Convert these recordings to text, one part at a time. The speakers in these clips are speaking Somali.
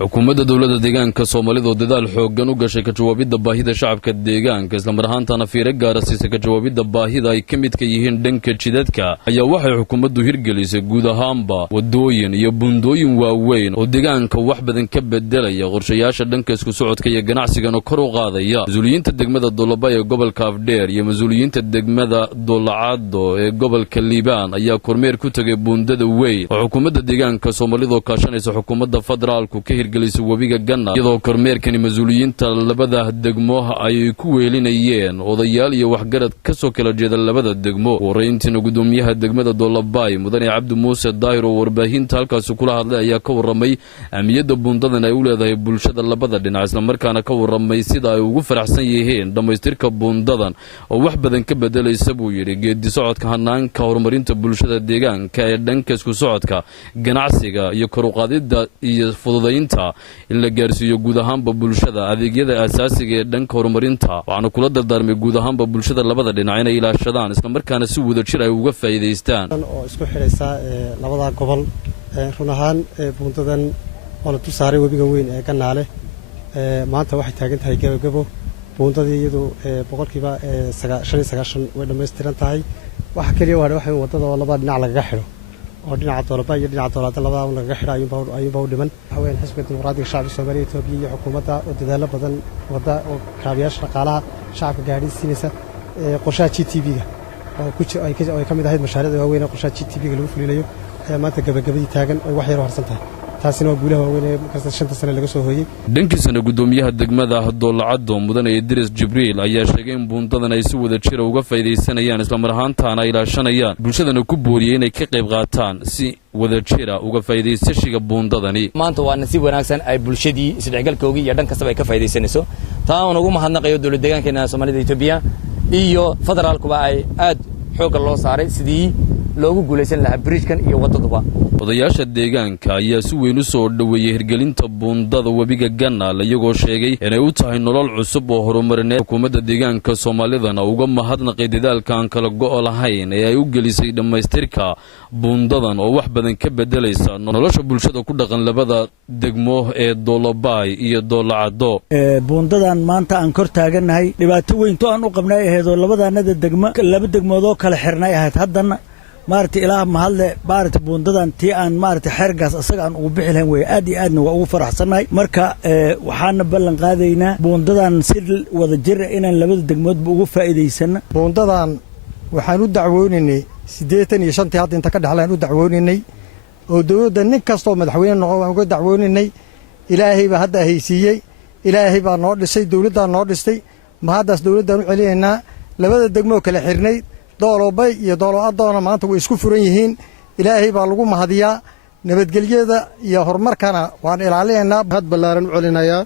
xukuumadda dawladda deegaanka Soomaalida oo dadaal xooggan u gashay ka jawaabidda baahida shacabka deegaanka isla mar ahaantaana fiiro gaar ah siisay ka jawaabidda baahida ay ka midka yihiin dhanka jidadka ayaa waxay xukuumaddu hirgelisay guud ahaanba wadooyin iyo bundooyin waaweyn oo deegaanka wax badan ka bedelaya qorshayaasha dhanka isku socodka iyo ganacsiga kor u qaadaya mas'uuliyiinta degmada Doolabay ee gobolka Afdheer iyo mas'uuliyiinta degmada Doolacado ee gobolka Liibaan ayaa kormeer ku tagay bundada weyn oo xukuumadda deegaanka Soomaalida oo kaashanaysa xukuumadda federaalku ka hirgelisay wabiga Ganna iyadoo kormeerkani mas'uuliyiinta labada degmo ay ku weelinayeen odayaal iyo waxgarad ka soo kala jeeda labada degmo wareyntina gudoomiyaha degmada Doolabay mudane Cabdi Muuse Daahir oo warbaahinta halkaas kula hadlay ayaa ka waramay amniyada bundadan ay u leedahay bulshada labada dhinac isla markaana ka waramay sida ay ugu faraxsan yihiin dhamaystirka bundadan oo wax badan ka bedelaysa buu yiri geedi socodka hanaanka horumarinta bulshada deegaanka ee dhanka isku socodka ganacsiga iyo kor u qaadida iyo fududeynta in la gaarsiiyo guud ahaanba bulshada adeegyada aasaasiga ee dhanka horumarinta waxaana kula dardaarmay guud ahaanba bulshada labada dhinac inay ilaashadaan isla markaana si wada jir ay uga faa'iideystaan oo isku xiraysa labada gobol run ahaan bundadan oo la tusaaray wabiga weyn ee Gannaale maanta waxay taagan tahay gabagabo bundadii iyadu boqolkiiba 95 way dhameystiran tahay waxa kaliya waxa wadada oo labada dhinac laga xiro oo dhinaca Doolabay iyo dhinaca Doolada labada laga xiro ayuu dhiman haween xisbiga dimuqraadiga shacabka Soomaaliya Itoobiya iyo xukuumadda oo dadaal badan wada oo kaabiyaasha dhaqaalaha shacabka gaadhsiinaysa qorshaha GTV-ga oo ku ay ka mid ahayd mashaariicda waaweyn ee qorshaha GTV-ga lagu fulinayo maanta gabagabadii taagan oo wax yar harsan tahay taasina waa guulaha waaweyn ee markaas 5 sano laga soo hooyay dhankiisana gudoomiyaha degmada Doolacado mudane Idris Jibriil ayaa sheegay in bundadan ay si wada jir uga faa'iideysanayaan isla mar ahaantaana ay ilaashanayaan bulshadana ku booriyay inay ka qayb qaataan si wada jir uga faa'iideysashiga bundadani maanta waa nasiib wanaagsan ay bulshadii isdhexgalkoogii iyo dhan kasta ay ka faa'iideysanayso taa oo ugu mahadnaqayo dawladda deegaanka Soomaalida Itoobiya iyo federaalkuba ay aad xoog loo saaray sidii loogu guuleysan lahaa bridge-kan iyo wadaduba odayaasha deegaanka ayaa si weyn u soo dhaweeyay hirgelinta bundada wabiga Gannaale iyagoo sheegay inay u tahay nolol cusub oo horumarineed xukuumadda deegaanka Soomaalidana uga mahadnaqay dadaalka aan kala go'o lahayn ee ay u gelisay dhamaystirka bundadan oo wax badan ka bedelaysa nolosha bulshada ku dhaqan labada degmo ee Doolabay iyo Doolacado bundadan maanta aan kor taaganahay dhibaato weyn oo aan u qabnay aheedo labadaanada degmo laba degmood oo kala xirnay ahayd haddana maartay ilaa mahadle baarta bundadan tii aan maartay xergaas asaga aan ugu bixi lahayn way aad iyo aadna waa ugu faraxsanahay marka waxaana ballan qaadaynaa bundadan si wada jir inaan labada degmoodba ugu faa'iideysano bundadan waxaan u dacwoonaynay 85 hadda inta ka dhaxlaan u dacwoonaynay oo dawladda nin kasta oo madaxweyne noqon waan uga dacwoonaynay ilaahay baa hadda haysiiyay ilaahay baa noo dhisay dawladda noo dhistay ma haddaas dawladdan u celinaynaa labada degmo kala xirnay Doolabay iyo Doolacado maanta way isku furan yihiin ilaahay baa lagu mahadiyaa nabadgelyada iyo horumarkana waan ilaalinaynaa had ballaaran u celinayaa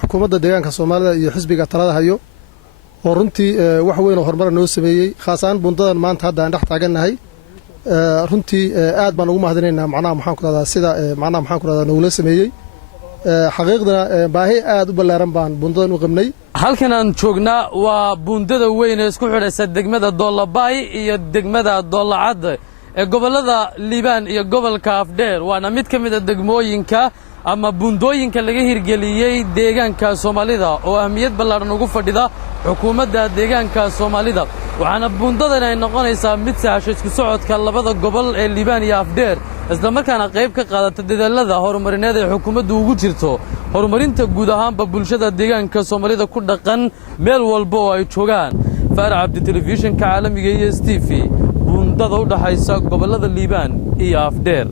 xukuumadda deegaanka Soomaalida iyo xisbiga talada hayo oo runtii wax weyn oo horumar noo sameeyay khaasan bundadan maanta hadda aan dhex taaganahay runtii aad baan ugu mahadinaynaa macnaha maxaan ku radaa sida macnaha maxaan ku radaa noola sameeyay xaqiiqdana baahi aad u ballaaran baan bundadan u qabnay halkan aan joognaa waa bundada weyn ee isku xidhaysa degmada Doolabay iyo degmada Doolacado ee gobolada Liibaan iyo gobolka Afdheer waana mid ka mid ah degmooyinka ama bundooyinka laga hirgeliyay deegaanka Soomaalida oo ahmiyad ballaaran ugu fadhida xukuumadda deegaanka Soomaalida waxaana bundadan ay noqonaysaa mid sahashay isku socodka labada gobol ee Liibaan iyo Afdheer isla markaana qayb ka qaadata dadaalada horumarineed ee xukuumaddu ugu jirto horumarinta guud ahaanba bulshada deegaanka Soomaalida ku dhaqan meel walba oo ay joogaan Faarax Cabdi telefishinka caalamiga iyo TV bundada u dhaxaysa gobolada Liibaan iyo Afdheer